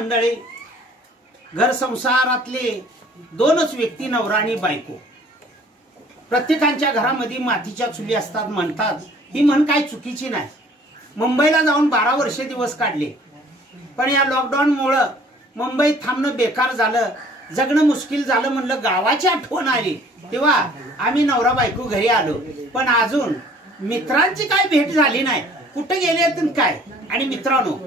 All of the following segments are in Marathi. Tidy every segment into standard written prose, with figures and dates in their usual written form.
मंडळी, घर संसारातले दोनच व्यक्ती, नवरा आणि बायको. प्रत्येकांच्या घरामध्ये मातीच्या चुली असतात म्हणतात. ही म्हण काही चुकीची नाही. मुंबईला जाऊन 12 वर्षे दिवस काढले, पण या लॉकडाऊनमुळं मुंबईत थांबणं बेकार झालं, जगणं मुश्किल झालं. म्हणलं गावाची आठवण आली तेव्हा आम्ही नवरा बायको घरी आलो, पण अजून मित्रांची काय भेट झाली नाही. कुठे गेले काय. आणि मित्रांनो,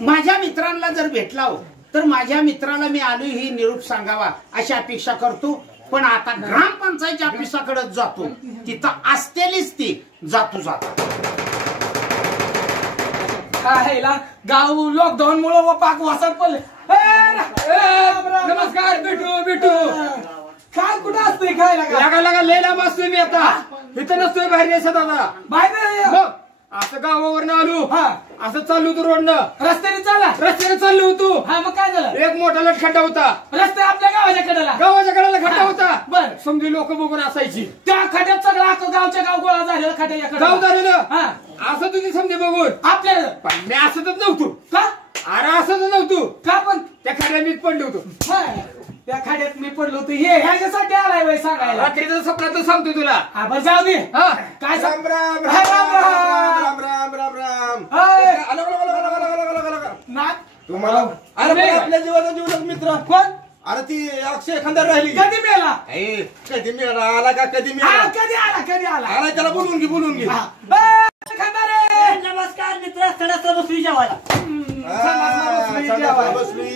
माझ्या मित्रांना जर भेटला हो तर माझ्या मित्राला मी आलो ही निरूप सांगावा अशी अपेक्षा करतो. पण आता ग्रामपंचायतच्या ऑफिसाकडे जातो, तिथं असतेलीच ती जातो गाव लॉकडाऊन मुळे पाक वासात पडले. नमस्कार भेटू काय कुठं असतोय काय लागा लेला बसतोय मी आता इथं नसतोय बाहेर देशात. आता बाहेर असं गावावरनं आलो, असं चाललो होतो रोडनं. रस्त्याने चाललो होतो. मग काय झालं? एक मोठा लट खड्डा होता रस्ते आपल्या गावाच्या कडेला खड्डा होता. बर समजी लोक बघून असायची. त्या खड्ड्यात सगळं गावच्या गाव गोळा झालेला. खड्ड्या गाव झालेलं असं तुझी समजी बघून आपल्याला. मी असतच नव्हतो का? अरे असंच नव्हतो का? पण त्या खड्यात मीच पडलो होतो. त्या खाड्यात मी पडलो होतो. हे ह्याच्यासाठी आलाय बाई सांगायला. रात्रीचं स्वप्नात सांगतो तुला. बरं जाऊ दे. काय राम राम राम राम राम राम राम. तुम्हाला अरे आपल्या जीवाचा जीवलग मित्र कोण? अरे ती अक्षय खंदार राहिली. कधी मिळाला? कधी मिळाला? आला का? कधी मिळाला? कधी आला त्याला बोलून घे. नमस्कार मित्र, सडा बसली जेवायला.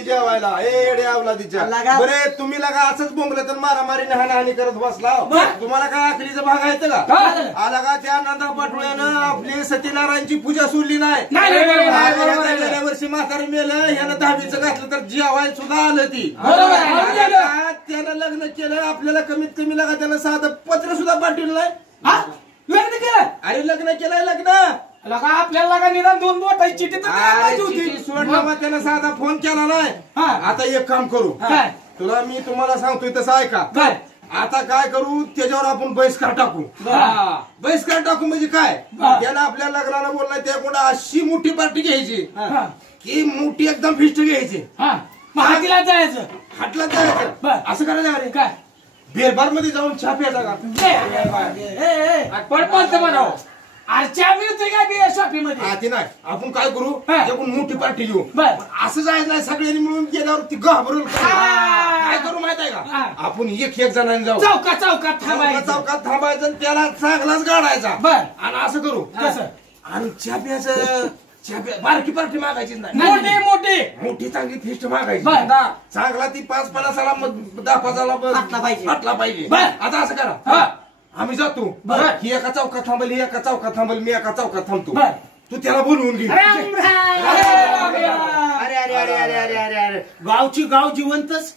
जेवायला बरे तुम्ही लगा असंच बोंबलं तर मारामारी नहाणी करत बसला. तुम्हाला काय आखरीचा भाग आहे का? आला का? त्या नंदा पाटोळ्यानं आपली सत्यनारायणची पूजा सोडली नाही. गेल्या वर्षी म्हातारी मेलं, ह्यानं 10वीचं घातलं तर जेवायला सुद्धा आलं ती. त्यानं लग्न केलं, आपल्याला कमीत कमी लागा त्यानं साधं पत्र सुद्धा पाठवलं नाही. लग्न केलं? अरे लग्न केलंय लग्न आपल्याला निदान 2 बोटाची चिठ्ठी सोडला. मग त्यानं साधा फोन केला नाही. आता एक काम करू, तुम्हाला सांगतोय तसं ऐका. आता काय करू, त्याच्यावर आपण बहिष्कार टाकू. बहिष्कार टाकू म्हणजे काय? त्यानं आपल्या लग्नाला बोललाय त्याकडून अशी मोठी पार्टी घ्यायची की मोठी एकदम फिस्ट घ्यायची. हाटला जायचं असं करायचं. अरे काय बेरबार मध्ये जाऊन चहा प्यायचा का? पण म्हणावं चहा मिळते काय शॉपीमध्ये? नाही. आपण काय करू, आपण मोठी पार्टी घेऊ. असं जायचं नाही. सगळ्यांनी मिळून गेल्यावर ती घाबरून काय करू माहित आहे का? आपण एक जणांनी जाऊ चौकात थांबायचं आणि त्याला चांगलाच गाडायचा. आणि असं करू आणि चहा प्यायचं. बारकी पार्टी मागायची नाही, मोठी चांगली फिस्ट मागायची. चांगला ती 5-50 हटला पाहिजे. आता असं करा, आम्ही जातो. ही एका चौकात थांबल, ही एका चौकात थांबल, मी एका चौकात थांबतो. तू त्याला बोलवून घे. अरे अरे अरे अरे अरे अरे अरे गावची गाव जिवंतच.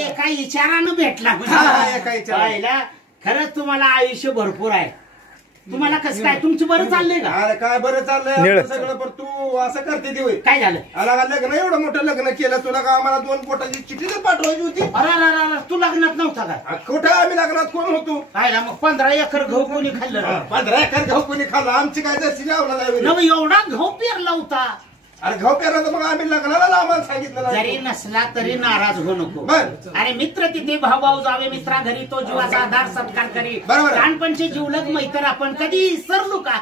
एका विचारानं भेटला. खरंच तुम्हाला आयुष्य भरपूर आहे. तुम्हाला कसं काय? तुमचं बरं चाललंय का? अरे काय बरं चाललंय सगळं, पण तू असं करते देऊ. काय झालं? आला लग्न एवढं मोठं लग्न केलं, तुला का आम्हाला 2 बोटाची चिठ्ठी तर पाठवायची होती. अरे तू लग्नात नव्हता का? कुठं आम्ही लग्नात कोण होतो? काय मग 15 एकर गहू कोणी खाल्लं? 15 एकर गहू कोणी खाल्लं? आमची काय जशी एवढा गहू पेरला होता. अरे गहू पेरला तर मग आम्ही लग्नाला आम्हाला सांगितलं. जरी नसला तरी नाराज होऊ नको. अरे मित्र तिथे भाऊ जावे मित्रा घरी, तो जीवाचा आधार सत्कार करी. लहानपणचे जीवलग मैत्र आपण कधी विसरलो का?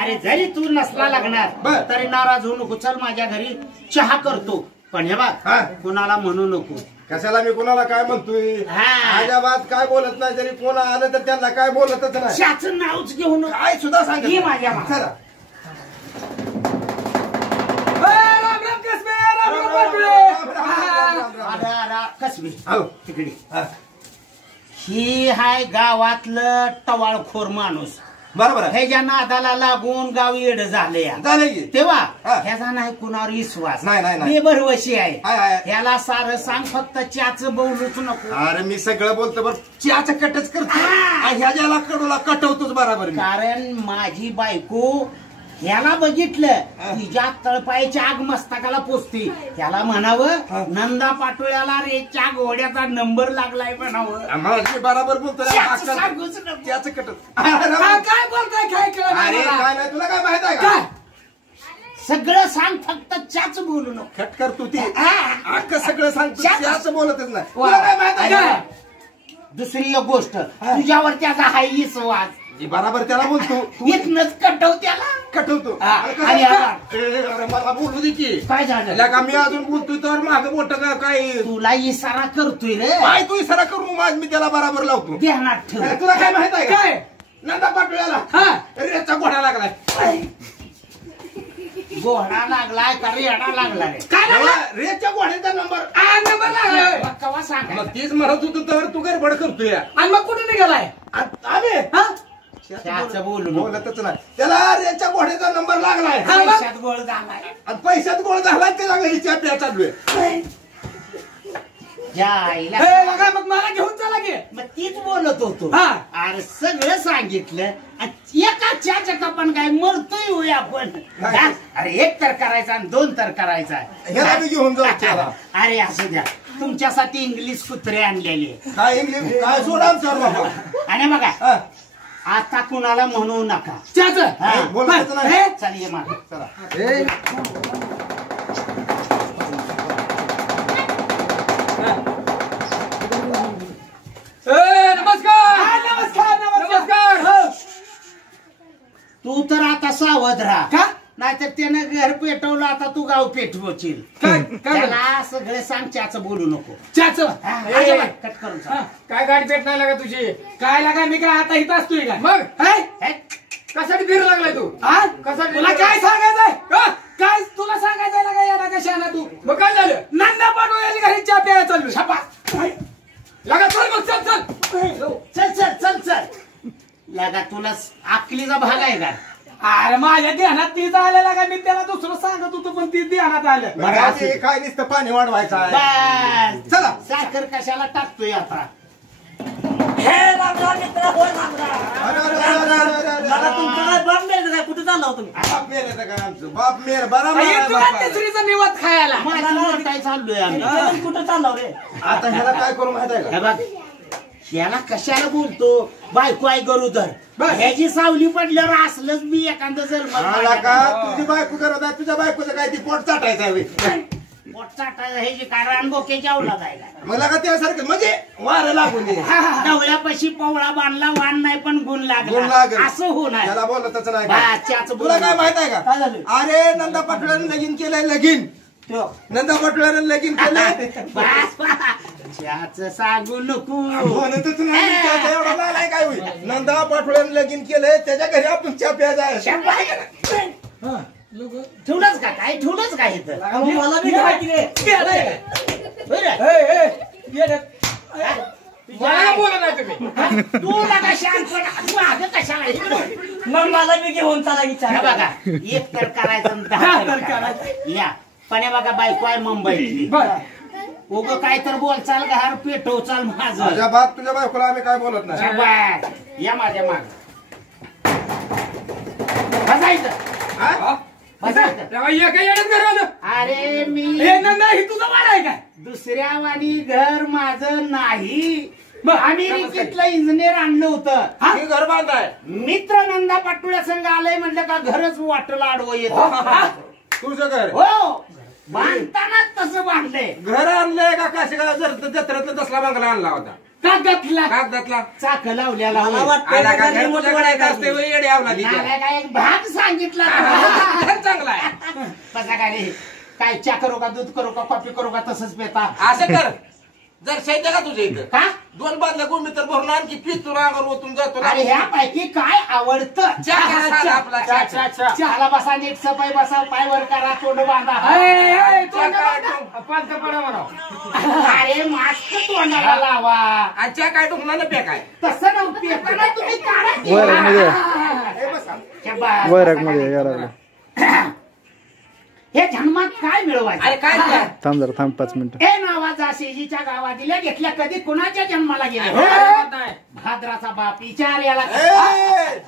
अरे जरी तू नसला लग्नात तरी नाराज होऊ नको. चल माझ्या घरी चहा करतो, पण हे बघ कुणाला म्हणू नको. कशाला मी कुणाला काय म्हणतोय? अजिबात काय बोलत नाही. जरी कोण आलं तर त्यांना काय बोलतच नाही. चहाचं नावच घेऊन काय सुद्धा सांग माझ्या कसबी तिकडे. ही हाय गावातलं टवाळखोर माणूस. बरोबर. ह्याच्या नादाला लागून गाव येड झाले तेव्हा ह्याचा नाही कुणावर विश्वास नाही. बेभरवशी आहे. ह्याला सारं सांग, फक्त चहाचं बोलूच नको. अरे मी सगळं बोलतो बरं, चहाचं कटच करतो. ह्याला कडूला कटवतोच बरोबर. कारण माझी बायको ह्याला बघितलं तिच्या तळपायच्या आग मस्तकाला पोचते. त्याला म्हणावं नंदा पाटोळ्याला रेच्या घोड्याचा नंबर लागलाय म्हणावं. बरोबर बोलतो. सांगूच त्याचं कटत काय बोलताय? काय अरे काय नाही, तुला काय माहित आहे का? सगळं सांग फक्त चाच बोलू नको. खट कर तू ती हा. अख्खं सगळं सांगतो चाच. असं बोलतच नाही. वा. तुला काय माहित आहे का? दुसरी एक गोष्ट तुझ्यावर त्याचा हाही स्वाद जी बराबर त्याला बोलतो इथनच कटव त्याला. कटवतो. हा. अरे कसं आणि का? आता? अरे मला बोलू दे की. काय झालं याला का मी अजून बोलतोय तर मागं मोठं का काय तुला इशारा करतोय रे. काय तू इशारा करू माझ मी त्याला बराबर लावतो. ध्यानात ठेव. अरे तुला काय माहित आहे का? काय नंदा पाटोळ्याला रेचा घोडा लागलाय. घोडा लागलाय का रेडा लागलाय. काय लागला? रेच्या घोड्याचा नंबर नंबर लागलाय. मग कवा सांगा. मग तीच म्हणत होतो तर तू गडबड करतोय. आणि मग कुठे निघालाय? आम्ही हा त्याच बोलू नको. बोलतच नाही. त्याला रेच्या घोड्याचा नंबर लागलाय पैशात गोळ झालाय. आणि पैशात गोळ झालाय त्याला घरीच्या प्या चालू आहे. जायला हे बघा, मग मला घेऊन चला की. मग तीच बोलत होतो. हा. अरे सगळं सांगितलं आणि एका चहाच्या कपान काय मरतोय होय आपण. काय? हा? अरे एक तर करायचा आणि दोन तर करायचा. ह्याला बी घेऊन जाऊ त्याला. अरे असू द्या तुमच्यासाठी इंग्लिश कुत्रे आणलेले काय इंग्लिश काय सोडा सर बाबा. आणि बघा हा. आता कुणाला म्हणू नका. चहाचं. हा. बोलतच नाही. हे? चल ये माग. चला. नमस्कार. नमस्कार. नमस्कार. तू तर आता सावध राहा. का? नाहीतर त्यानं घर पेटवलं आता तू गाव पेटवशील. काय काय झालं? त्याला सगळे सांग त्याचं बोलू नको. चहाचं. हा, ए, अजिबात कट करून सांग. हा, काय गाडी पेट नाही लागा तुझी? काय लागा? मी काय आता इथं असतोय का? मग काय हे? कशासाठी फिरू लागलाय तू? हा कशासाठी? तुला फिरायला? काय सांगायचंय? हा? काय तुला सांगायचंय लागा? येडा कशाला तू? मग काय झालं? नंदा पाटोळ्याच्या घरी चहा प्यायला चाललोय. शाबास. लागा चल मग चल चल. चल चल चल चल. लगा तुला आकलीचा भाग आहे का. अरे माझ्या ध्यानात तीच आलेला का? मी त्याला दुसरं सांगत होतो पण ती ध्यानात आलं. मग आता हे काय नुसतं पाणी वाढवायचं आहे. बस. चला. साखर कशाला टाकतोय आता. अरे, अरे, अरे, अरे, अरे, अरे, अरे. बाप मेलं काय? कुठे चालला होता तुम्ही? बाप मेलं तर काय आमचं? बाप मेलं बरा आई, मारा तुला बापाला. तिसरीचा निवत खायला. माझं काय चाललोय आम्ही. तुम्ही कुठे चालला रे? आता ह्याला काय करू माहित आहे का? हे बघ याला कशाला बोलतो बायको आहे गरुदर. बस. ह्याची सावली पडल्यावर असलंच मी एखादं आला का जर तुझी बायको करत आहे तुझ्या बायकोचं काय ती पोट चाटायचं आहे होय. हे जे काय रानबोक्याच्या अवला जायला मला का त्यासारखं म्हणजे वारं लागून दे. डवळ्यापाशी पवळा बांधला वाण नाही पण गुण गुण लागला लागेल. असं होणार. त्याला बोलतच नाही बा, का? त्याचं तुला काय बोलणं. माहित आहे काय का? झालं? अरे नंदा पाटोळ्यानं लगीन केलंय लगीन. नंदा पाटोळ्यानं लगीन केलंय. बस, त्याचं सांगू नको. म्हणतच नाही त्याचा एवढा नालाय काय होईल. नंदा पाटोळ्यानं लगीन केलंय त्याच्या घरी आपण चहा प्यायचा आहे. ठेवलंच का काय ठेवलंच काय इथं. मग मला बी माहिती रे. होय रे? मला बोला नाही तुम्ही. तू नका शांतपणा तू मागं कशाला इकडं वळ. मग मला बी घेऊन चला की हे चहा. बघा एक तर करायचं आणि दहा तर करायचं. या पण हे बघा बायको आहे मुंबईतली. उग काय तर बोलचाल घार पेटव चाल माझं. माझ्या बाप तुझ्या बायकोला आम्ही काय बोलत नाही. शाबास. या माझ्या माग बसायचं हा? बसायचं. एका येण्यात घर आलं. अरे मी हे नंदा ही तुझं वाड आहे काय? दुसऱ्या वाणी घर माझं नाही. अमेरिकेतलं इंजिनियर आणलं होतं. हे घर बांधाय मित्र नंदा पाटोळ्या संघ आलंय म्हटलं का घरच वाटलं आडवं येत. तुझं घर हो बांधतानाच तसं बांधलंय. घर आणलंय का कसे का जत्रेतला तसला बंगला आणला होता कागदातला. कागदातला. चाक लावल्याला मला होय. वाटतं आला का घर घर रिमोट तुझ्याकडे वडायचं असते वय येडे आवला तिच्या. नालाय काय एक भाग सांगितला घर चांगला आहे. कसा काय रे? काय चा करू का दूध करू का कॉफी करू का तसंच पेता असं कर जर शैत्या का तुझ्या इथं का? 2 बादल्या गोमी तर भरून आणखी पितून अंगावर ओतून जातो ना. अरे ह्यापैकी काय आवडतं? चहा कसा आपला चहा? चहाला बसा नीट सपाई बसा पाय वर करा तोंड बांधा. पांचपणा म्हणाव. अरे मास्क तोंडाला लावा. आजच्या काय टुकणार पे काय तसं नव्हतं पेताना तुम्ही काढा की. हे बसा. शाबास. वैरागमध्ये यायला लागलं. हे जन्मात काय मिळवायचं? अरे काय ते? थांब जरा थांब 5 मिनिटं. हे नावाचा शेजीच्या गावात दिल्या घेतल्या कधी कुणाच्या जन्माला गेल्या? भाद्राचा बाप विचार याला. ए,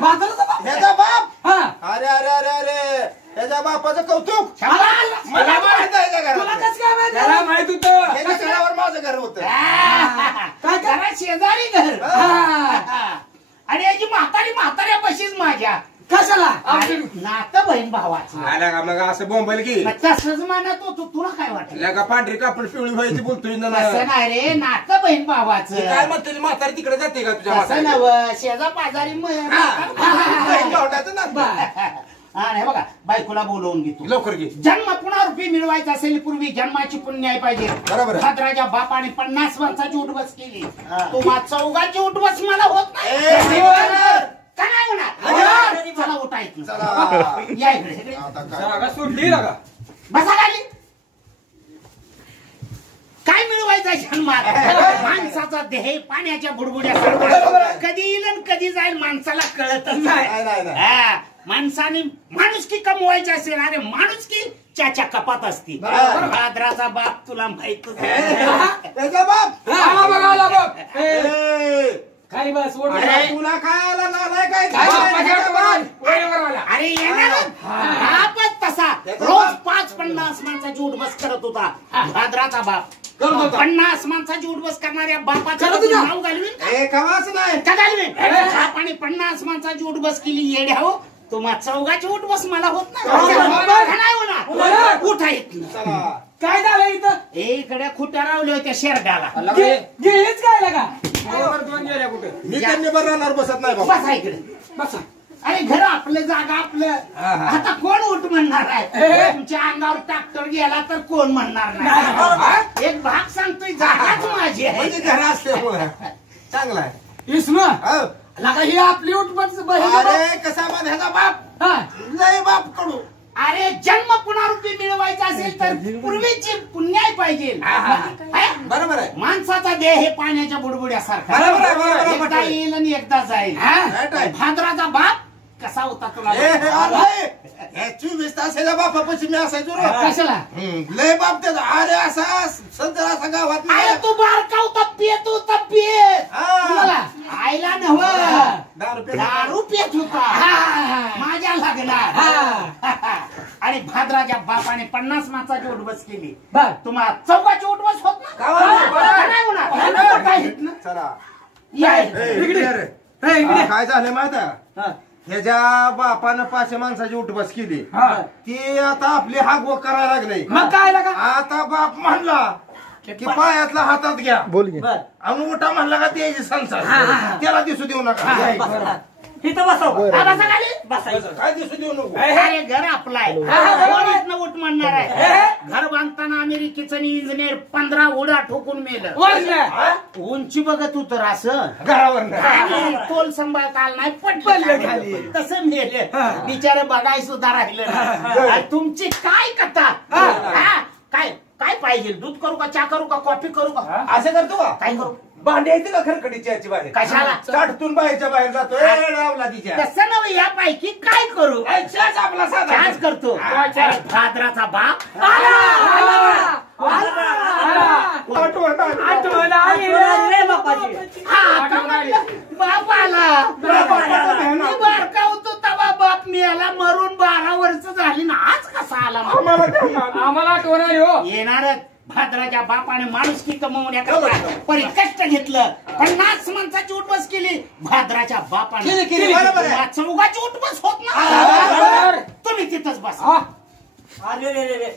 म्हाताराचा बाप. ह्याचा बाप हा. अरे अरे अरे अरे ह्याच्या बापाचं कौतुक शाबास. मला माहित आहे का तुला घरात? कसं काय माहिती? त्याला माहित होतं. ह्याच्या घरावर माझं घर होतं. काय करा शेजारी घर. आणि याची म्हाताऱ्या बशीच माझ्या कशाला नातं बहीण भावाचं आला का मग असं बोंबल की मग तसंच म्हणत होतो तुला काय वाटलं का पांढरी कापड पिवळी व्हायची बोलतोय ना तसं नाही रे नातं बहीण भावाचं काय म्हणते म्हातारी तिकडे जाते का तुझ्या तसं म्हातारी? नव शेजा पाजारी बहीण भावंडाचं ना. आणि हे बघा बायकोला बोलवून घेतो लवकर घे. जन्म पुन्हा रुपये मिळवायचा असेल पूर्वी जन्माची पुण्याई पाहिजे बरोबर आहे. भाद्राच्या बापाने 50 माणसाची उठबस केली तुम्हा 4 उठबस मला होत नाही ए, का नाही होणार चला उठायचं चला. या इकडे आता काय? जागा सोडली ना का बसा खाली काय मिळवायचं जन्मात माणसाचा देह पाण्याच्या बुडबुड्या कधी येईल आणि कधी जाईल माणसाला कळतच नाही, नाही, नाही नाही. हा, माणसाने माणुसकी कमवायची असेल अरे माणुसकी च्याच्या कपात असती बरोबर. भाद्राचा बाप तुला माहितच आहे. त्याचा बाप आला बघ आला बघ ए, खाली बस ओढ अरे, तुला काय आला नालाय काय अरे येणार बापच तसा रोज 5-50 माणसाची उठबस करत होता भाद्राचा बाप 50 माणसाची उठबस करणाऱ्या बापाचं नाव घालवीन का? ए, कवाच नाही का घालवीन बापाने 50 माणसाची उठबस केली येड्या हो तुम्हा 4 उठबस मला होत नाही का नाही होणार उठा येत नाही. चला. काय झालं इथं इकडे खुट्या रावल्या होत्या शेरड्याला गेलीच काय लागा दोन गेल्या कुठे मी त्यांनी बरं राहणार बसत नाही बाबा. बसा इकडे बसा अरे घर आपलं जागा आपलं आता कोण उठ म्हणणार आहे तुमच्या अंगावर ट्रॅक्टर गेला तर कोण म्हणणार नाही एक भाग सांगतोय जागाच माझी आहे म्हणजे घर असल्यामुळे चांगला आहे. इसमा हो. लागा ही आपली उठबस अरे कसा ह्याचा बाप लय बाप कडू अरे जन्म पुनरुक्ती मिळवायचा असेल तर पूर्वीची पुण्याई पाहिजे बरोबर आहे. माणसाचा देह हे पाण्याच्या बुडबुड्यासारखा बरोबर आहे, बरोबर आहे. एकदा येईल आणि एकदा जाईल Right आहे. भाद्राचा बाप कसा होता तुला ए, हे अरे, हे 24 तास ह्याच्या बापापाशी मी असायचो रे. कशाला लय बाप त्याचा अरे असा सध्या असा गावात अरे नाही. तू बारका होता पियत होता पियत हा. आईला नव दारू पे- दारू पियत होता माझ्या लागणार आणि भाद्राच्या बापाने 50 माणसाची उठबस केली बर तुम्हाला 4 उठबस होत ना गावाला नाही होणार काय होत ना? चला. या ए, इकडे रे. काय झालं माहिती आहे? ह्याच्या बापानं 5 माणसाची उठबस केली ती आता आपली हागवं करायला लागले मग काय लागा आता बाप म्हणला की पायातला हातात घ्या बोल की आणि उठा म्हणला का त्याची संसार त्याला दिसू देऊ नका. इथं बसव बसा खाली. बसायचं काय दिसू देऊ नको. अरे घर आपलं आहे कोण इथनं उठ म्हणणार आहे घर बांधताना अमेरिकेचं इंजिनियर 15 उड्या ठोकून मेलं उंची बघत होत असं घरावर आणि तोल सांभाळता आला नाही पटलं खाली तसं मेलं बिचारे बघाय सुद्धा राहिलं नाही. आणि तुमची काय कथा काय काय पाहिजे दूध करू का चहा करू का कॉफी करू का असं करतो का काय करू भांडी येते का खरकडीची याची बाहेर कशाला चाटतून बाहेरच्या बाहेर जातो ए, रावला तिच्या तसं नव्हे यापैकी काय करू चहाच आपला साधा चहाच करतो भाद्राचा बाप आठवण आली रे बापाची बाप आला मी बारका होतो तेव्हा बाप मिळाला मरून 12 वर्ष झाली ना आज कसा आला आम्हाला आठवण आली हो येणारच भाद्राच्या बापाने माणुसकी कमवण्याकरता परिकष्ट घेतलं 50 माणसाची उठबस केली भाद्राच्या बापाने केली, बरोबर आहे. 4 उठबस होत ना तुम्ही तिथंच बसा अरे रे रे रे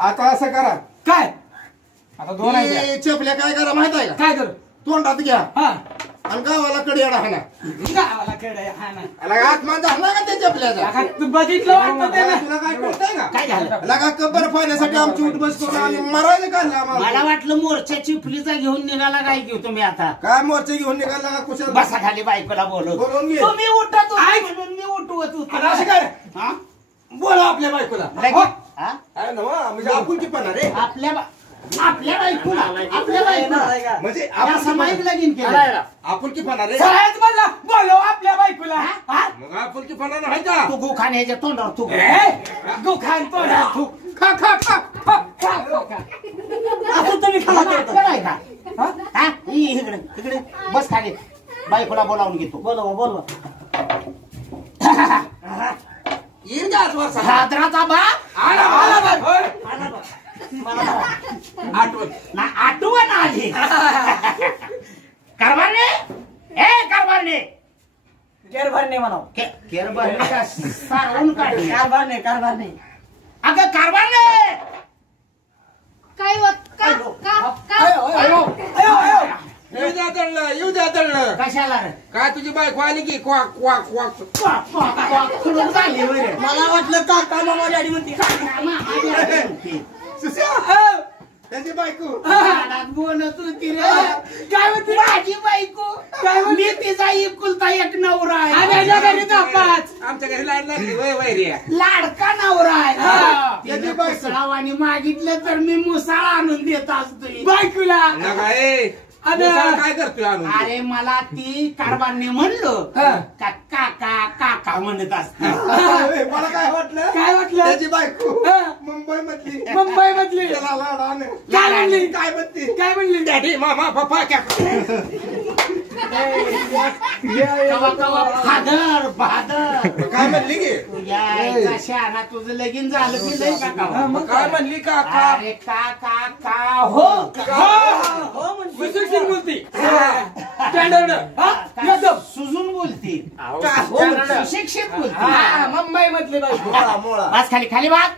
आता असं करा काय आता दोन आहे ही चपल्या काय करा माहित आहे का काय करू तोंडात घ्या हा आणि गावाला कडियाडा हाना गावाला खेळ आहे, हा ना लगा आत्मा झाला का त्या चपल्याचा लागा, तू बघितलं वाटतं ते ना तुला काय कळतंय का काय झालं लगा कबर पाहण्यासाठी आमची उठबस करून आम्ही मरायला काढलं मला आम्हाला वाटलं मोर्चाची फुलीचा घेऊन निघाला काय घेऊ तुम्ही आता काय मोर्चे घेऊन निघाला का कुशल बसा खाली बायकोला बोलव बोलवून घे. तुम्ही उठत होते म्हणून मी उठवत होतो आणि असं काय हा? बोला आपल्या बायकोला लगेच हा? अरे नवा म्हणजे आपुलकी पण रे आपल्या बायकोला आपल्या बायकोला म्हणजे या समाईक लगीन केलं आपुलकी पणा रे सगळ्यात म्हणला बोलव आपल्या बायकोला हा? मग आपुलकी पणा नाही का तू गुखान ह्याच्या तोंडावर तू गुखान तोंडात थूक. खा खा खा खा खा खा खा. असं तुम्ही खाला करता. आहे का हा? इकडे बस खाली बायकोला बोलावून घेतो बोलवा बोलवा येईल का आज वर्षा भाद्राचा बाप आठवण ना आठवण आली कारभारने ए कारभारने केर भरणे म्हणाव. केर भरणे का सारवून काढली? कारभार नाही. अगं कारभार नाही. काय होत का येऊ द्या दळणं. कशाला रे? काय तुझी बायको आली की quack quack quack. Quack, quack, quack करून चालली होय रे. मला वाटलं काका मामा डॅडी म्हणते. त्याची बायको झाडात बोलत होती रे. काय म्हणते? माझी बायको. मी तिचा एकुलता एक नवरा आहे. आमच्या घरी लाईन लागली वय रे. लाडका नवरा आहे. त्याची मुसळावानी मागितलं तर मी मुसळा आणून देत असतो बायकोला. काय करतोय आणून? अरे मला ती कारभारने म्हणलो का काका काका म्हणत असते. मला काय वाटलं त्याची बायको मुंबई मधली त्याला लाडाने. काय म्हणली डॅडी मामा पप्पा फादर काय म्हणली की तुझ्या शहाणा तुझं लगीन झालं की नाही काका? काय म्हणली काका? अरे काका का हो सुजून बोलती, सुशिक्षित बोलती. मुंबई मधले बस खाली बात.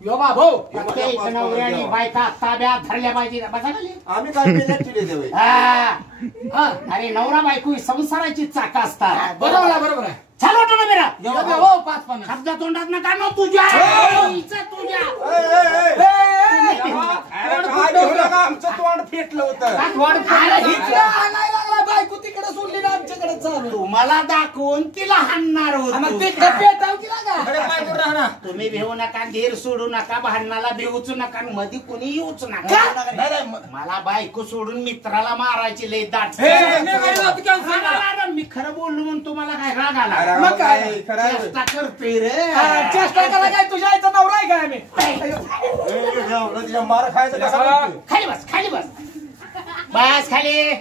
यो बाबो प्रत्येक नवऱ्याने बायका ताब्यात धरल्या पाहिजे. बसा खाली. आम्ही काय केले अरे नवरा बायको ही संसाराची चाका असतात. बरोबर आहे. चालू होतो ना मेरा. हो 5-50 शब्द तोंडात नका न तुझ्या. आमचं तोंड फेटलं होतं. बायको तिकडे सोडली ना आमच्याकडे चालू. तुम्हाला दाखवून तिला हाणणार मग ते होतो. पेटाव तिला का? तुम्ही भेऊ नका, धीर सोडू नका, भांडणाला भेऊच नका, मध्ये कोणी येऊच नका. मला बायको सोडून मित्राला मारायची लय दाट. मी खरं बोललो म्हणून तुम्हाला काय राग आला? मग काय? चेष्टा करतोय रे. चेष्टा करा काय? तुझ्या आईचा नवरा आहे काय? आम्ही मार खायचं कसं? खाली बस बस खाली.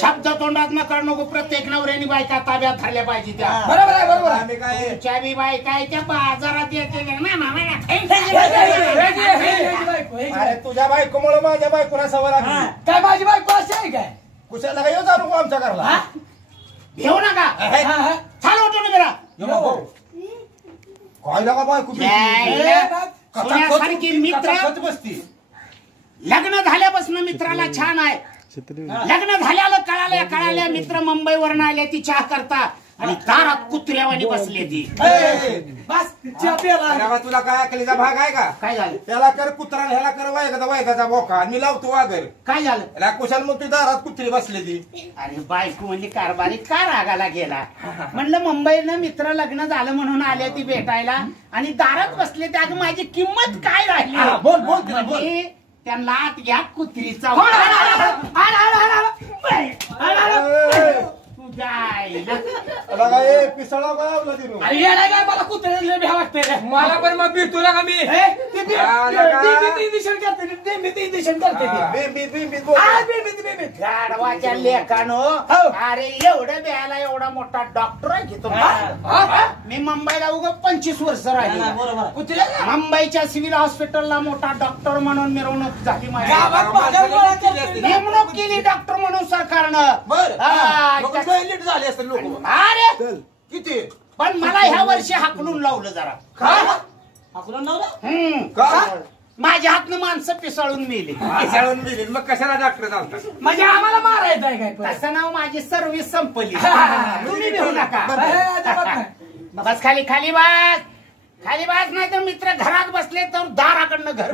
शब्द तोंडात न काढ नको. प्रत्येक नवऱ्याने बायका ताब्यात धरल्या पाहिजे त्या. बरोबर आहे. आम्ही काय तुमच्या बी बायका आहे त्या बाजारात येते अरे तुझ्या बायकोमुळे माझ्या बायकोला सवय लागली. काय माझी बायको अशी आहे काय? कुशाला काय येऊ जाऊ नको आमच्या घरला. भेऊ नका. चालू होतो ना मेरा. काय लागा बायको सोन्यासारखी मित्र. बसती. लग्न झाल्यापासून मित्राला छान आहे. लग्न झाल्याला कळाल्या मित्र मुंबईवरून आले ती चहा करता आणि दारात कुत्र्यावानी बसले ती. बस चहा तुला काय अकलीचा भाग आहे का? काय झालं? त्याला कर कुत्रा ह्याला कर वायदाचा बोका आणि मी लावतो वागर. काय झालं? त्याला कुशाल मग तू दारात कुत्री बसली ती. अरे बायको म्हणजे कारभारी का रागाला गेला? म्हणलं मुंबईनं मित्र लग्न झालं म्हणून आले ती भेटायला आणि दारात बसले त्या माझी किंमत काय राहिली? बोल त्यांना आत घ्या कुत्रीचा. पिसळा काय मला कुत्र्याला भ्या वाटतंय. मला पण मग भेटतो ना का मी गाढवाच्या लेखानो. अरे एवढं द्यायला एवढा मोठा डॉक्टर आहे की तुम्हाला? मी मुंबईला उगा 25 वर्ष राहिले. मुंबईच्या सिव्हिल हॉस्पिटलला मोठा डॉक्टर म्हणून मिरवणूक झाली माझी. नेमणूक केली डॉक्टर म्हणून सरकारनं. झाले असते लोक. अरे किती पण मला ह्या वर्षी हाकलून लावलं जरा. माझ्या हातनं माणसं पिसाळून मेली. मग कशाला डॉक्टर चालतात? म्हणजे आम्हाला मारायचं आहे काय? तसं नाव माझी सर्व्हिस संपली. तुम्ही भेटू नका. बस खाली बस नाही तर मित्र घरात बसले तर दाराकडनं घर.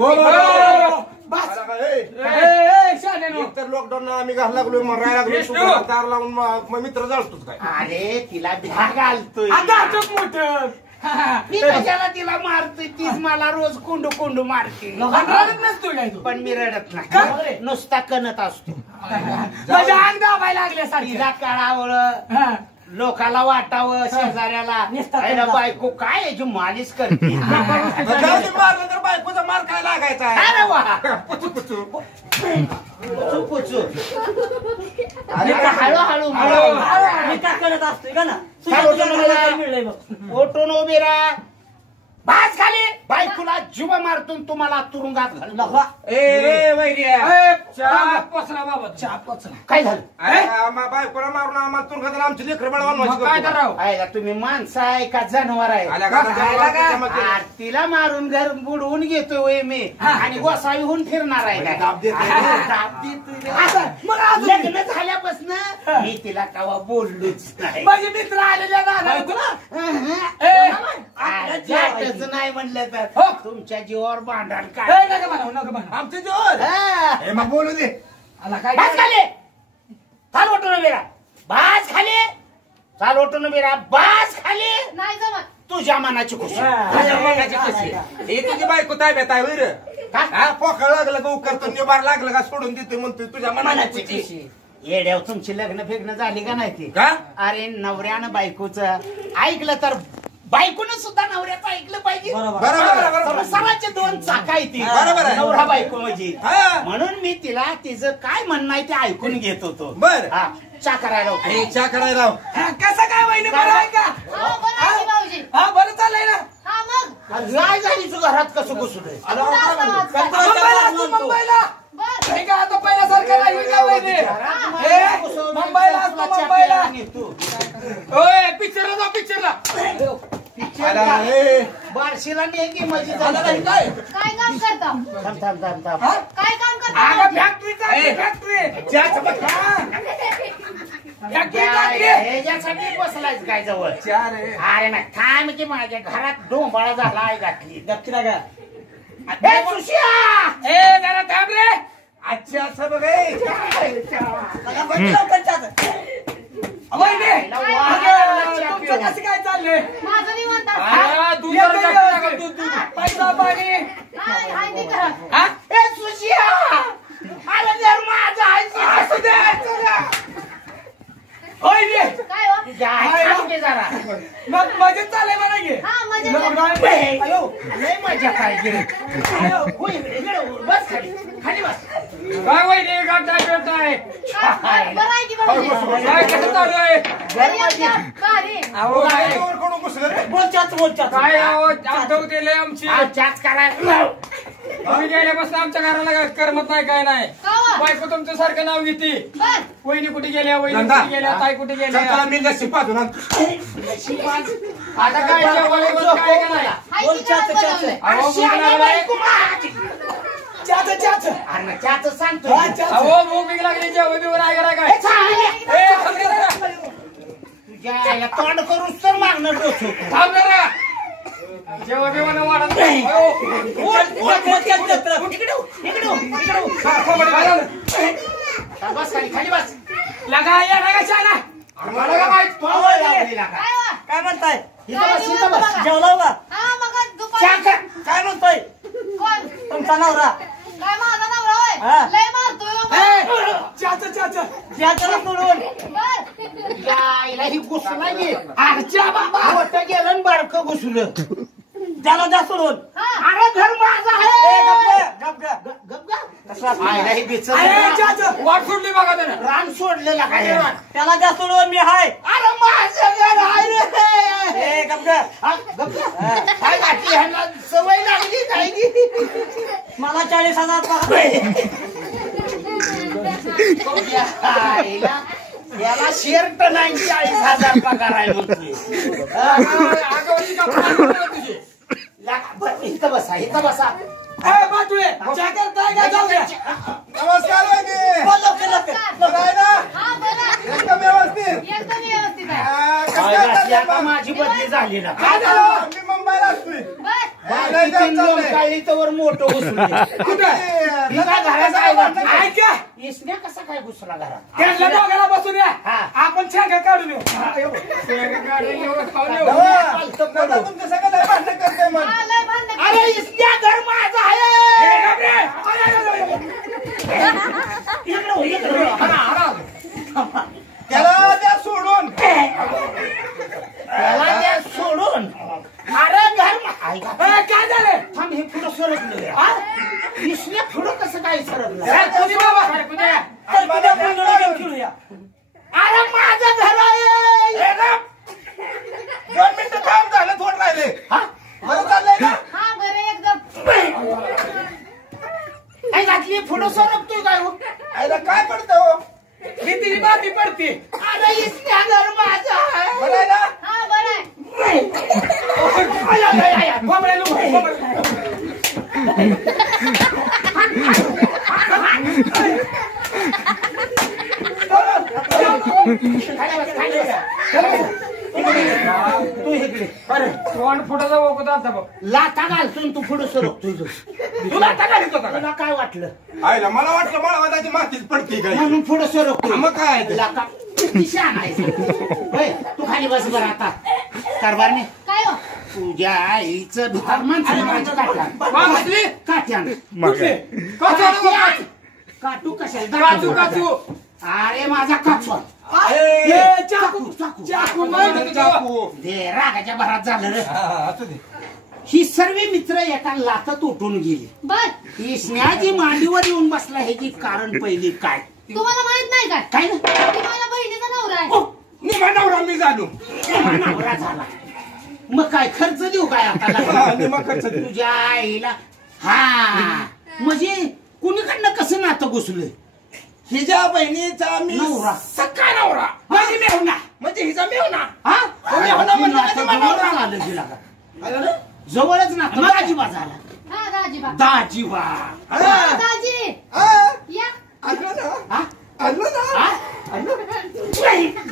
तर लॉकडाऊन आम्ही घाल लागलो मरायला लागलो दार लावून मित्र जाळतोच काय? अरे तिला भ्या घालतोय. मी कशाला तिला मारतोय? तीच मला रोज कोंडू मारते. नसतो काय तू? पण मी रडत नाही, नुसता कणत असतो. माझ्या अंग दाबायला लागल्यासारखी. तिला कळावं, लोकाला वाटावं, शेजाऱ्याला बायको काय याची मालिश करते. मारलं तर बायकोचा मार काय लागायचा? अरे हळूहळू मी काय करत असतोय का ना? उठून उभे राहा. भास खाली बायकोला जीव मारतून तुम्हाला तुरुंगात घालून चहा पोचला बाबा चहा पोचला काय झालं? बायकोला मारून आम्हाला तुरुंगात आमची लेकरं बाळ मग काय करावं आयला तुम्ही माणसं आहे का जनावर आहे? आर तिला मारून घर बुडवून घेतोय मी आणि गोसावीहून फिरणार आहे का? दाब देतोय. दाब देतोय. लग्न झाल्यापासून मी तिला कवा बोललोच नाही. माझे मित्र आलेल्या जाणार तुला जाटच नाही म्हणलं तर तुमच्या जीवावर भांडण काय? नका म्हणा आमच्या जोर मग बोलू दे. आला काय भास खाली चाल ओटून बेरा भास खाली चाल ओटून बेरा भास खाली नाही जमत. तुझ्या मनाची खुशी हे तुझी बायको ताब्यात आहे वर पोकळ लागलं का उकरतो निबार लागलं का सोडून देतोय म्हणतोय तुझ्या मनाची खुशी. येड्याव तुमची लग्न फेग्न झाली का नाही ती? का? अरे नवऱ्यानं बायकोचं ऐकलं तर बायकोनं सुद्धा नवऱ्याचं ऐकलं पाहिजे. बरोबर. संसाराचे दोन चाका आहे ती. बरोबर आहे. नवरा बायको म्हणजे हा. म्हणून मी तिला तिचं काय म्हणणं आहे ते ऐकून घेत होतो. बर. हा चा करायला होतो. हे चहा करायला लाव. कसं काय वहिनी बरं आहे का हा, बरं आहे की भाऊजी? हा बरं चाललंय ना हा मग काय झाली तू घरात कसं घुसू दे? मुंबईला असतो मुंबईला बर हे का आता पहिल्यासारखं राहिली का वहिनी मुंबईला असतो मुंबईला तू ओय पिक्चरला जा पिक्चरला आला, हे. बारशीला नाही की मजी आला नाही काय? काय काम करता? थांब काय काम करता? अगं फॅक्टरीचा फॅक्टरी चहाचं बघ. ह्याच्यासाठी बसलायच काय जवळ? चहा रे. अरे नाही थांब की माझ्या घरात डोंबाळा झाला आहे घातली. नक्की ना का ए, सुशिया! ए जरा थांब रे आजच्या असं बघ हे. वहिनी तुमचं कसं काय चाललंय माझं निवांत असतं. हा, दूध जरा जास्त टाका, दूध. पैसा पाणी हाय, हाय ते करा. हा ए, सुशिया! अरे जर माझं आहे असू दे, असू दे. वहिनी काय हो? थांब की जरा. मग मजेत चाललंय म्हणा की हा मजा अयो, लय मजा काय गेली. होय, इकडे बस खाली. खाली बस. काय वहिनी गाठाय बिठाय बरं आहे की भाऊजी? काय कसं चालू आहे घरी आपल्या गाडी. अहो काय बायकोवर कोण घुसलं रे? काय अहो आमचं दिले आमची चाच करायला. तुम्ही गेल्यापासून आमच्या घराला काय करमत नाही काय नाही का हो? बायको तुमचं सारखं नाव घेते बर. वहिनी कुठे गेल्या वहिनी नंदा. कुठे गेल्या ताई कुठे गेल्या चला, मी लस्सी पाजून आणतो. आता काय जेवण काय का नाही हाय की घरात बनवलंय. अहो भूक लागलाय अरे चाच सांगतो. अहो भूक लागली जेवण बिवण आहे का काय ए, थांब जरा. तुझ्या याला तोंड करूच तर मागणं डोसू. थांब जरा. जेवण बिवण वाढत नाही. अहो, बस खाली खाली बस. लगा या लगा शाला मला काय माहित? काय हो? काय म्हणताय इथं बस इथं बस. जेवला का हा मग दुपारी काय म्हणतोय कोण? तुमचा नवरा काय माझा नवरा होय? हा. लय मारतोय हो मला. ज्याचं सोडून बर. यायला ही घुसला गे. आरच्या बाबा मोठं गेलं आणि बारकं घुसलं. त्याला द्या सोडून हा. अरे घर माझं ए, आहे. गप ग. गप ग. आयला ही बिचर. वाट सोडली बघा त्यानं रान सोडलेला काय. त्याला द्या सोडून मी हाय अरे माझं घर आहे रे. ए गप ग. हा, गप ग. काय घातली ह्यांना सवय लागली काय की. मला 40,000 पगार आईला याला शर्ट नाही 40,000 पगार आहे म्हणतोय. आगावची का फार तुझी बरं, इथं बसा इथं बसा. ए बाटुळे चहा करताय का जाऊ द्या नमस्कार वहिनी. बोल लवकर लवकर बरं आहे ना? हा बरं. एकदम व्यवस्थित. एकदम व्यवस्थित आहे. कसं काय काय घातली चाललंय आता मग? माझी बदली झाली ना. मी मुंबईला असतोय. बर. बाकी तीन लोकांनी तोवर मोठं घुसले. कुठे? मी काय घरात आहे घातली? ऐका इसने कसा काय घुसला घरात? त्यांना दोघांना बसून या हा. आपण छान काढून येऊ गाडी एवढं खाऊन येऊ. नंदा तुमच्या सगळं लय भांडण करतोय मग. हा, लय भांडण. अरे इसने घर माझं आहे. इकडं हो, इकडं हो. हरा, हरा. त्याला द्या सोडून. त्याला त्या सोडून अरे घर ऐका. काय झालं थांब हे पुढं सरकलं. इसने पुढं कसं काय सरकलं? कोणी बाबा तर उद्या पुन्हा गेम खेळूया अरे माझं घर आहे. 2 मिनिटं थांब झालं थोडं राहिले. हा? बरं चाललंय तू इकडे तोंड फुटाचा वोकत आता बघ. लाथा घालतो आणि तू पुढे सरकतोय तुला आता घालीत होता का? तुला काय वाटलं आयला मला वाटलं मला वाटायची मातीच पडते काय म्हणून पुढे सरकतोय मग काय ते? लाथा किती शहाणा आहेस. होय, तू खाली बस बरं आता कारभारने काय हो तुझ्या आईचं भिकार माणसं मारायची काट्यान मागे काटू कशाला काचू काचू अरे माझा काचवा चाकू चाकू चाकू मग चाकू. दे रागाच्या भरात झालं रे असू दे. ही सर्व मित्र एका लाथत उठून गेली बर ही स्नेहाची मांडीवर येऊन बसला ह्याची कारण पहिली काय तुम्हाला माहित नाही काय काय ना ती माझ्या बहिणीचा नवरा आहे निघा नवरा मी झालो. नवरा झाला मग काय खर्च देऊ काय आता हा, निम्मा खर्च दे. तुझ्या आईला हा म्हणजे कुणीकडनं कसं नातं घुसलंय हिच्या बहिणीचा मी नवरा. सक्का नवरा माझी मेहुणा म्हणजे हिचा मेवना. हा मेहुणा म्हणजे नातं माझा नवरा. जवळच आलं तिला का जवळच नातं दाजीबा झाला हा दाजीबा दाजीबा दाजी हा, या आणलं ना हा आणलं ना हा? आणलं.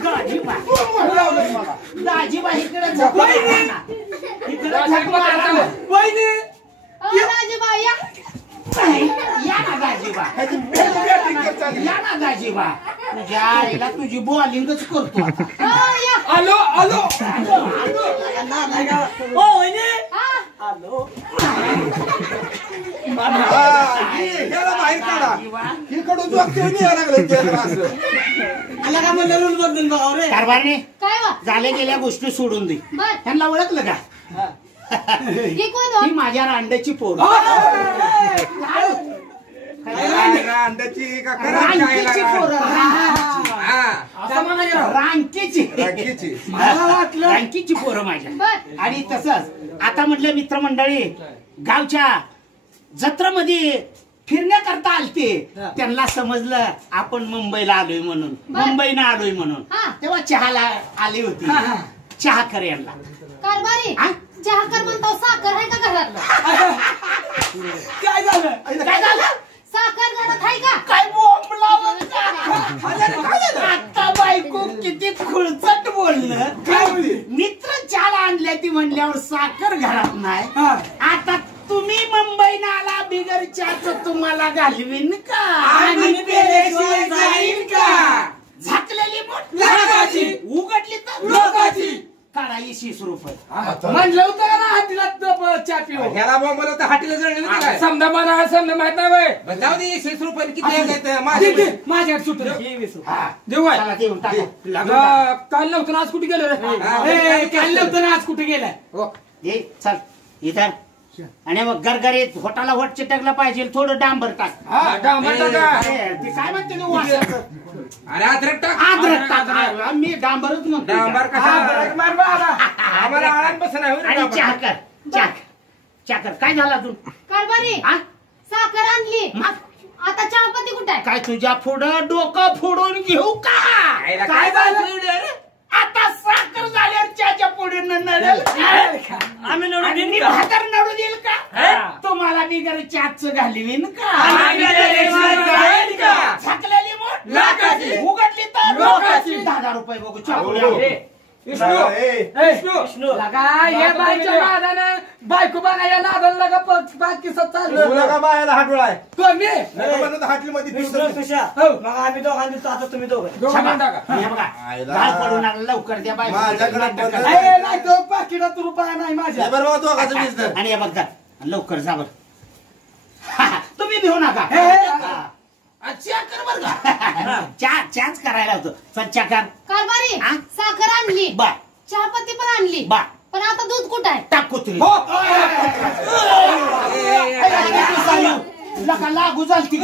दाजीबा कोण लावलं मला? दाजीबा इकडे झक मारा ना. इकडे झक मारा ना. दाजीबा या या ना दाजीबा ह्याची बॅटिंग करत चालली. या ना दाजीबा तुझ्या आईला तुझी बॉलिंगच करतो आता या आलो आलो हा हा, ह्याला बाहेर काढा. इकडून जोगते यायला लागले ते असं. कारभारने काय वा झाल्या गेल्या गोष्टी सोडून दे बर त्यांना ओळखलं का ही कोण हो ही माझ्या रांड्याची पोर अंड्याची का रांकीची पोर हा, रांकीची रांकीची. मला वाटलं रांकीची पोरं माझ्या बर आणि तसंच आता म्हटलं मित्रमंडळी गावच्या जत्रेमध्ये फिरण्याकरता आलते त्यांना समजलं आपण मुंबईला आलोय म्हणून मुंबईनं आलोय म्हणून हा. तेव्हा चहाला आली होती चहा कर यांना कारभारी हा? चहा कर म्हणतो साखर आहे का घरात काय झालं साखर घरात आहे का काय बोंबलावं का? आता बायको किती खुळचट बोललं काय म्हणली? मित्र चहाला आणल्या ती म्हणल्यावर साखर घरात नाही आता तुम्ही मुंबईनं आला बिगर चहाच तुम्हाला घालवीन का आणि पेल्याशिवाय जाईल का झाकलेली मोठ लोकाची. उघडली तर लोकाची. काढा 20 रुपये म्हणलं होतं का ना हातीला चहा पिऊ ह्याला बोंबलं तर हाटीला जळले होते काय? समजा मला समजा माहित नाही बाय बरं, जाऊ दे 20 रुपये किती आहे माझ्या माझ्या सुट हा. देऊ आहे. चला देऊन टाका काल नव्हतं ना आज कुठे गेलं रे काल नव्हतं ना आज कुठे गेलाय दे चल इथं आणि मग गरगरीत होटाला होट चिटकला पाहिजे थोडं डांबर टाक डांबर टाका. अरे, ते काय म्हणते ना वासाचं? अरे अद्रक टाक. अद्रक टाक. अरे, मी डांबरच म्हणतो डांबर कसा? आम्हाला आराम बस नाही आणि चहा कर चहा कर काय झाला तू कारभारी हा? साखर आणली मग आता चहापत्ती कुठे आहे काय तुझ्या पुढं डोकं फोडून घेऊ का काय झालं? आता साखर झाल्यावर चहाच्या पुढे नडल आम्ही आणि भाकर नडू देईल का तुम्हाला बिगर चहाच घालवीन आम्ही जाईल का? झाकलेली मोठ लाखाची. उघडली तर लोकाची. 10,000 रुपये बघू हो, चहा विष्णू लगा या बाईच्या नादानं बायको बघा या नादानं लगा बाकी चाललं तुला का बायाला हाटोळा आहे? कोणी नका म्हणत हाटलीमध्ये फिरतो. आम्ही दोघांनी आता तुम्ही दोघं दोघं टाका हे बघा आयला. गाळ पडून लागला लवकर द्या बाय माझ्याकडे पण- नाही तो पाकिटात रुपया नाही माझ्या हे बरं बाबा दोघाचं वीस धर. आणि हे बघा लवकर जा बरं तुम्ही भिऊ नका चहा कर बर का चहाच करायला होतं चल चहा कर कारभारी हा? साखर आणली बा चहापत्ती पण आणली बा पण आता दूध कुठं आहे टाक कुत्री हो. लका लागू झालती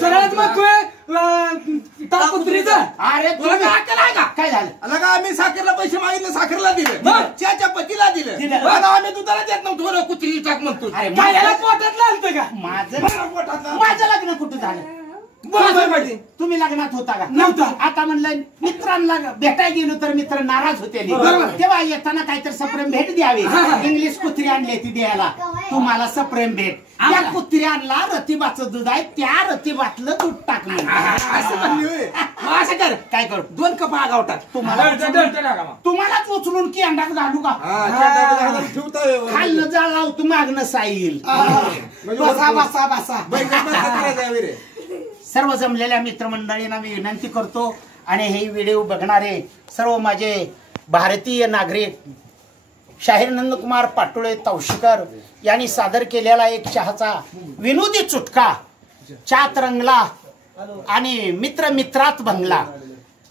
सरळच मग ताकुत्रीचं अरे तुला काय अक्कल आहे का? काय झालं आला का आम्ही साखरला पैसे मागितले साखरला दिले मग? चहाच्या पतीला दिले दिलं. आणि आम्ही दुधाला देत नव्हतो रे, कुत्री टाक म्हणतो अरे काय याला पोटात लागतं का माझं मला पोटात लागलं. माझं लग्न कुठं झालं तुम्ही लग्नात होता का? नव्हता. आता म्हणलं मित्रांना भेटायला गेलो तर मित्र नाराज होते. तेव्हा येताना काहीतरी सप्रेम भेट द्यावी. इंग्लिश कुत्री आणली ती द्यायला. तुम्हाला सप्रेम भेट. त्या कुत्र्याला रतिबाचं दूध आहे, त्या रतिबातलं दूध टाक म्हणून. असं असं कर, काय करू? 2 कप आगाव टाक. तुम्हालाच उचलून की अंडात घालू का? ठेवता खाल्लं जाळ लावतो मागणं साईल. बसा बसा बसा. सर्व जमलेल्या मित्रमंडळींना मी विनंती करतो आणि हे व्हिडिओ बघणारे सर्व माझे भारतीय नागरिक, शाहीर नंदकुमार पाटोळे तवशीकर यांनी सादर केलेला एक चहाचा विनोदी चुटका, चात रंगला आणि मित्र मित्रात भंगला,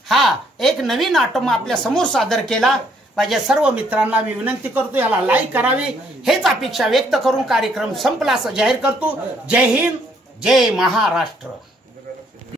हा एक नवीन आटम आपल्या समोर सादर केला. माझ्या सर्व मित्रांना मी विनंती करतो याला लाईक करावी, हेच अपेक्षा व्यक्त करून कार्यक्रम संपला असं जाहीर करतो. जय हिंद, जय महाराष्ट्र.